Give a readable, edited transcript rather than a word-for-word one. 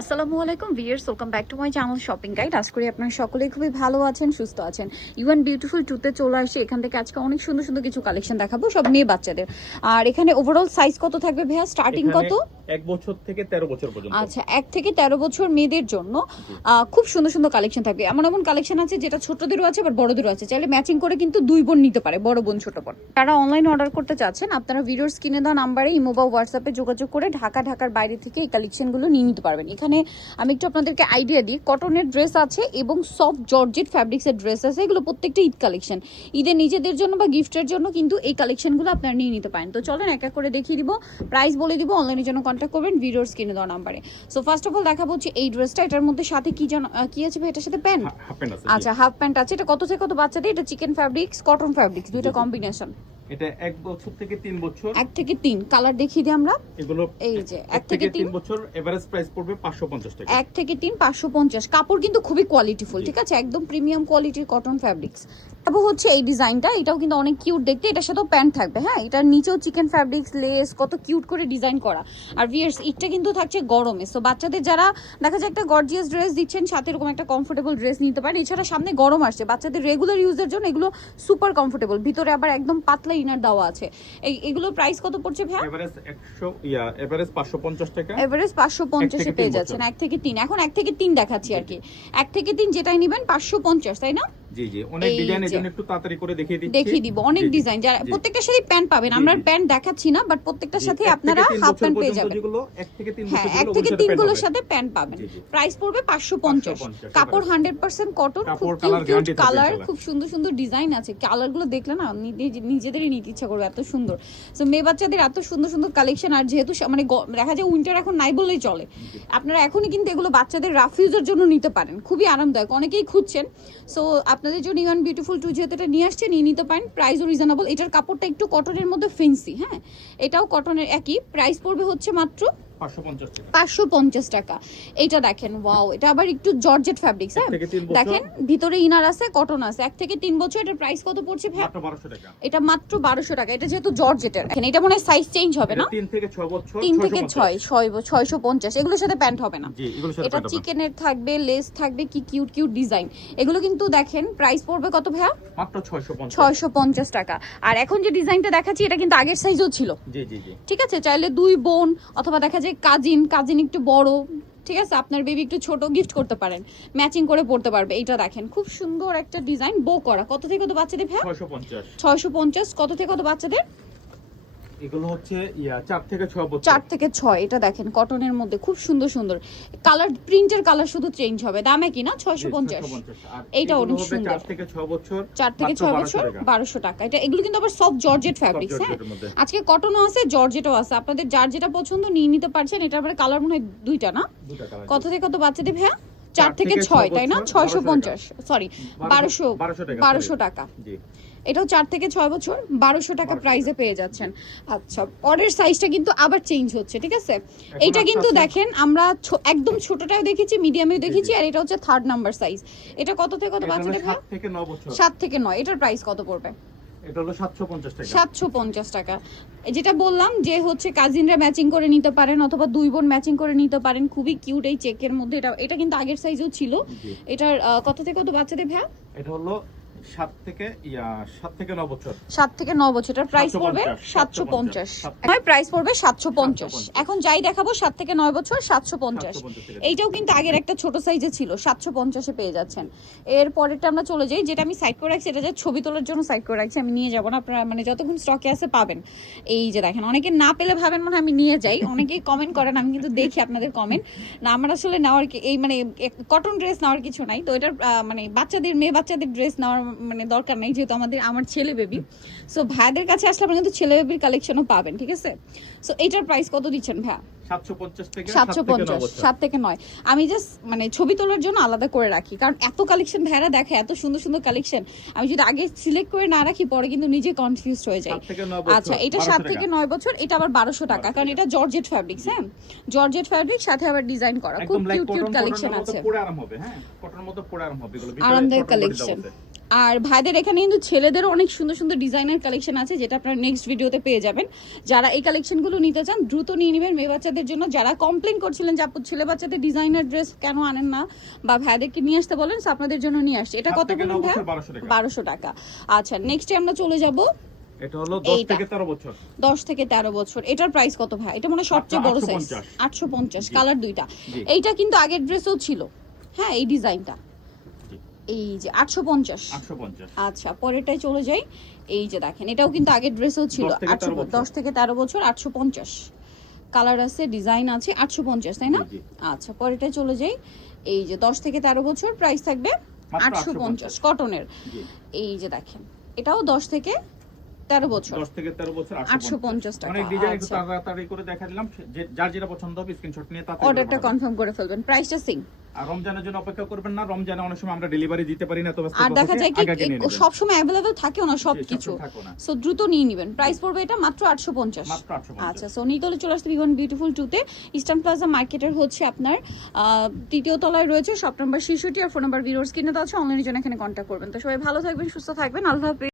আসসালামু আলাইকুম viewers, welcome back to my channel shopping guide. আশা করি আপনারা সকলেই খুবই ভালো আছেন, সুস্থ আছেন। ইভেন বিউটিফুল টুতে চলে আসছে। এখান থেকে আজকে অনেক সুন্দর সুন্দর কিছু কালেকশন দেখাবো, সব মেয়ে বাচ্চাদের। আর এখানে ওভারঅল সাইজ কত থাকবে ভাইয়া? স্টার্টিং কত? 1 বছর থেকে 13 বছর পর্যন্ত। আচ্ছা, 1 থেকে 13 বছর মেয়েদের জন্য খুব সুন্দর সুন্দর কালেকশন থাকবে। এমন এমন কালেকশন আছে যেটা ছোটদেরও আছে আবার বড়দেরও আছে। চাইলে ম্যাচিং করে কিন্তু দুই বোন নিতে পারে, বড় বোন ছোট বোন। যারা অনলাইন অর্ডার করতে চাচ্ছেন আপনারা ভিডিওর স্ক্রিনে দেওয়া নাম্বারে ইমো বা হোয়াটসঅ্যাপে যোগাযোগ করে ঢাকার বাইরে থেকে এই কালেকশনগুলো নিয়ে নিতে পারবেন। এখানে আমি একটু আপনাদেরকে আইডিয়া দিই, কটনের ড্রেস আছে এবং সফট জর্জেট ফ্যাব্রিক্সের ড্রেস আছে। এগুলো প্রত্যেকটা ঈদ কালেকশন, ঈদের নিজেদের জন্য বা গিফটের জন্য কিন্তু এই কালেকশনগুলো আপনারা নিয়ে নিতে পারেন। তো চলেন এক এক করে দেখিয়ে দিব, প্রাইস বলে দিব, অনলাইনের জন্য কন্ট্যাক্ট করবেন ভিডিওর স্ক্রিনে দেওয়া নাম্বারে। সো ফার্স্ট অফ অল দেখাবো হচ্ছে এই ড্রেসটা। এটার মধ্যে সাথে কি আছে ভাই? এটার সাথে প্যান্ট, আচ্ছা হাফ প্যান্ট আছে। এটা কত থেকে কত বাচ্চাদের? এটা চিকেন ফ্যাব্রিক্স, কটন ফ্যাব্রিক্স, দুইটা কম্বিনেশন। এটা 1 বছর থেকে 3 বছর। 1 থেকে 3 কালার দেখিয়ে দিই আমরা। এগুলো এই যে 1 থেকে 3 বছর এভারেজ প্রাইস পড়বে 550 টাকা। 1 থেকে 3 550। কাপড় কিন্তু খুবই কোয়ালিটিফুল, ঠিক আছে, একদম প্রিমিয়াম কোয়ালিটির কটন ফ্যাব্রিক্স। তারপর হচ্ছে এই ডিজাইনটা, এটাও কিন্তু অনেক কিউট দেখতে। এটার সাথেও প্যান্ট থাকবে, হ্যাঁ, এটার নিচেও চিকেন ফ্যাব্রিক্স, লেস, কত কিউট করে ডিজাইন করা। আর ভিয়ার্স ইটটা কিন্তু থাকছে গরমে, সো বাচ্চাদের যারা দেখা যায় একটা গর্জিয়াস ড্রেস দিচ্ছেন, সাথে এরকম একটা কমফোর্টেবল ড্রেস নিতে পারেন। এছাড়া সামনে গরম আসছে, বাচ্চাদের রেগুলার ইউজের জন্য এগুলো সুপার কমফোর্টেবল। ভিতরে আবার একদম পাতলা ইনার দেওয়া আছে। এগুলোর প্রাইস কত পড়ছে ভাই? এভারেজ 550 টাকা। এভারেজ 550 এ পেয়ে যাচ্ছেন 1 থেকে 3। এখন 1 থেকে 3 দেখাচ্ছি আর কি। 1 থেকে 3 যেটাই নেবেন 550, তাই না? জি জি, অনেক ডিজাইন, এজন্য একটু তাড়াতাড়ি করে দেখিয়ে দিব। অনেক ডিজাইন, যারা প্রত্যেকটার সাথে প্যান্ট পাবেন। আমরা প্যান্ট দেখাচ্ছি না, বাট প্রত্যেকটার সাথে আপনারা হাফ প্যান্ট পেয়ে যাবেন। যেগুলো 1 থেকে 3 হ্যাঁ, বছর, 1 থেকে 3 গুলোর সাথে প্যান্ট পাবেন। প্রাইস পড়বে 550। কাপড় 100% কটন, খুব কিউট কালার, খুব সুন্দর সুন্দর ডিজাইন আছে। কালারগুলো দেখলে না নিজেদেরই নিতে ইচ্ছা করবে, এত সুন্দর। সো মেয়ে বাচ্চাদের এত সুন্দর সুন্দর কালেকশন। আর যেহেতু মানে দেখা যায় উইন্টার এখন নাই বললেই চলে, আপনারা এখনই কিন্তু এগুলো বাচ্চাদের রাফ ইউজের জন্য নিতে পারেন, খুবই আরামদায়ক। অনেকেই খুঁজছেন, সো আপনাদের জন্য ইউন বিউটিফুল টু যেহেতু এটা নিয়ে আসছে, নিয়ে নিতে পারেন। প্রাইসও রিজনেবল। এটার কাপড়টা একটু কটনের মধ্যে ফেন্সি, হ্যাঁ, এটাও কটনের একই। প্রাইস পড়বে হচ্ছে মাত্র 550 টাকা। এইটা দেখেন, ওয়াও, এটা আবার একটু জর্জেট ফ্যাব্রিক্স, হ্যাঁ, দেখেন ভিতরে ইনার আছে, কটন আছে। 1 থেকে 3 বছর। এটার প্রাইস কত পড়ছে ভাই? মাত্র 1200 টাকা। এটা মাত্র 1200 টাকা। এটা যেহেতু জর্জেটের, দেখেন এটা মনে হয় সাইজ চেঞ্জ হবে না? 3 থেকে 6 বছর। 3 থেকে 650। এগুলোর সাথে প্যান্ট হবে না। জি, এগুলোর সাথে এটা চিকেনের থাকবে, লেস থাকবে, কি কিউট কিউট ডিজাইন। এগুলো কিন্তু দেখেন প্রাইস পড়বে কত ভাইয়া? মাত্র 650 টাকা। আর এখন যে ডিজাইনটা দেখাচ্ছি এটা কিন্তু আগের সাইজও ছিল। জি জি জি, ঠিক আছে, চাইলে দুই বোন অথবা দেখা যায় কাজিন একটু বড়, ঠিক আছে, আপনার বেবি একটু ছোট, গিফট করতে পারেন, ম্যাচিং করে পড়তে পারবে। এটা দেখেন খুব সুন্দর একটা ডিজাইন, বো করা। কত থেকে কত বাচ্চাদের ভাই? 650। কত থেকে কত বাচ্চাদের? এগুলো হচ্ছে 4 থেকে 6 বছর। 4 থেকে 6। এটা দেখেন কটনের মধ্যে খুব সুন্দর সুন্দর কালার, প্রিন্টের কালার শুধু চেঞ্জ হবে। দামে কি না 650। এইটা অনেক সুন্দর। 4 থেকে 6 বছর। 4 থেকে 6 বছর 1200 টাকা। এটা এগুলো কিন্তু আবার সফট জর্জেট ফ্যাব্রিক্স, হ্যাঁ, আজকে কটনও আছে, জর্জেটও আছে। আপনাদের যার যেটা পছন্দ নিয়ে নিতে পারছেন। এটা আবার কালার মনে হয় দুইটা না? কত থেকে কত বাচ্চাদের ভাইয়া? 4 থেকে 6, তাই না? 650, সরি 1200 টাকা। জি, এটাও 4 থেকে 6 বছর 1200 টাকা প্রাইসে পেয়ে যাচ্ছেন। আচ্ছা, পরের সাইজটা কিন্তু আবার চেঞ্জ হচ্ছে, ঠিক আছে। এইটা কিন্তু দেখেন আমরা একদম ছোটটাও দেখেছি, মিডিয়ামেও দেখেছি, আর এটা হচ্ছে 3rd নাম্বার সাইজ। এটা কত থেকে কত বাচ্চাদের? 7 থেকে 9 বছর। 7 থেকে 9। এটার প্রাইস কত পড়বে? এটা হলো 750 টাকা। 750 টাকা। যেটা বললাম যে হচ্ছে কাজিনরা ম্যাচিং করে নিতে পারেন অথবা দুই বোন ম্যাচিং করে নিতে পারেন, খুবই কিউট এই চেকের মধ্যে। এটা কিন্তু আগের সাইজও ছিল। এটার কত থেকে কত বাচ্চাদের ভাই? এটা হলো 7 থেকে 9 বছর। 7 থেকে 9 বছর। এটার প্রাইস পড়বে 750। হয় প্রাইস পড়বে 750। এখন যাই দেখাবো 7 থেকে 9 বছর 750। এইটাও কিন্তু আগের একটা ছোট সাইজে ছিল, 750 এ পেয়ে যাচ্ছেন। এর পরেরটা আমরা চলে যাই, যেটা আমি সাইড করে রাখছি, এটা যে ছবি তোলার জন্য সাইড করে রাখছি, আমি নিয়ে যাব না। আপনারা মানে যতক্ষণ স্টকে আছে পাবেন। এই যে দেখেন, অনেকে না পেলে ভাবেন মনে আমি নিয়ে যাই, অনেকেই কমেন্ট করেন, আমি কিন্তু দেখি আপনাদের কমেন্ট। না, আমার আসলে নেওয়ার এই মানে কটন ড্রেস নেওয়ার কিছু নাই। তো এটার মানে বাচ্চাদের, মেয়ে বাচ্চাদের ড্রেস নেওয়ার মানে দরকার নেই, যেহেতু আমার ছেলে বেবি। সো ভাইদের কাছে আসলে আপনারা কিন্তু ছেলে বেবির কালেকশনও পাবেন, ঠিক আছে। সো এটার প্রাইস কত দিচ্ছেন ভাইয়া? 750 থেকে 7 থেকে 9। আমি জাস্ট মানে ছবি তোলার জন্য আলাদা করে রাখি, কারণ এত কালেকশন ভাইরা দেখে, এত সুন্দর সুন্দর কালেকশন। আমি যদি আগে সিলেক্ট করে না রাখি পরে কিন্তু নিজে কনফিউজড হয়ে যাই। আচ্ছা, এটা 7 থেকে 9 বছর। এটা আবার 1200 টাকা, কারণ এটা জর্জেট ফ্যাব্রিক্স, হ্যাঁ, জর্জেট ফ্যাব্রিক, সাথে আবার ডিজাইন করা, খুব কিউট কিউট কালেকশন আছে। পরে আরাম হবে, হ্যাঁ, কটনের মতো পরে আরাম হবে। এগুলো আরামদায়ক কালেকশন। আর ভাইদের এখানে কিন্তু ছেলেদেরও অনেক সুন্দর সুন্দর ডিজাইনার কালেকশন আছে, যেটা আপনারা নেক্সট ভিডিওতে পেয়ে যাবেন। যারা এই কালেকশনগুলো নিতে চান দ্রুত নিয়ে নেবেন মেয়ে বাচ্চাদের জন্য। যারা কমপ্লেন করছিলেন যে আপু ছেলে বাচ্চাদের ডিজাইনার ড্রেস কেন আনেন না বা ভাইদেরকে নিয়ে আসতে বলেন, আপনাদের জন্য নিয়ে আসছে। এটা কত বলুন ভাই? 1200 টাকা। আচ্ছা নেক্সটে আমরা চলে যাব, এটা হলো 10 থেকে 13 বছর। 10 থেকে 13 বছর। এটার প্রাইস কত ভাই? এটা মনে হয় সবচেয়ে বড় সাইজ, 850, কালার দুইটা। এইটা কিন্তু আগের ড্রেসও ছিল, হ্যাঁ এই ডিজাইনটা, এই যে 850। আচ্ছা পরেরটাই চলে যাই, এই যে দেখেন এটাও কিন্তু আগের ড্রেসও ছিল, 10 থেকে 13 বছর, 850, কালার আছে, ডিজাইন আছে, 850 তাই না? আচ্ছা পরেরটাই চলে যাই, এই যে 10 থেকে 13 বছর, প্রাইস থাকবে 850, কটনের। এই যে দেখেন এটাও 10 থেকে 13 বছর, 10 থেকে 13 বছর 850 টাকা। অনেক ডিজাইন একটু তাড়াতাড়ি করে দেখা দিলাম, যার যেটা পছন্দ হবে স্ক্রিনশট নিয়ে তাড়াতাড়ি অর্ডারটা কনফার্ম করে ফেলবেন। প্রাইসটা সেম। আর রমজানের জন্য অপেক্ষা করবেন না, রমজানে অনেক সময় আমরা ডেলিভারি দিতে পারি না, তো আর দেখা যায় কি সব সময় अवेलेबल থাকেও না সবকিছু, সো দ্রুত নিয়ে নেবেন। প্রাইস পড়বে এটা মাত্র 850। আচ্ছা সো নিতলে চলে আসতে বিগন বিউটিফুল 2 তে, ইস্টার্ন প্লাজা মার্কেটের হচ্ছে আপনার তৃতীয় তলায় রয়েছে, শপ নাম্বার 66 আর ফোন নাম্বার ভিডিওর স্ক্রিনে দেওয়া আছে। অনলাইনের জন্য এখানে কন্ট্যাক্ট করবেন। তো সবাই ভালো থাকবেন, সুস্থ থাকবেন, আল্লাহ হাফেজ।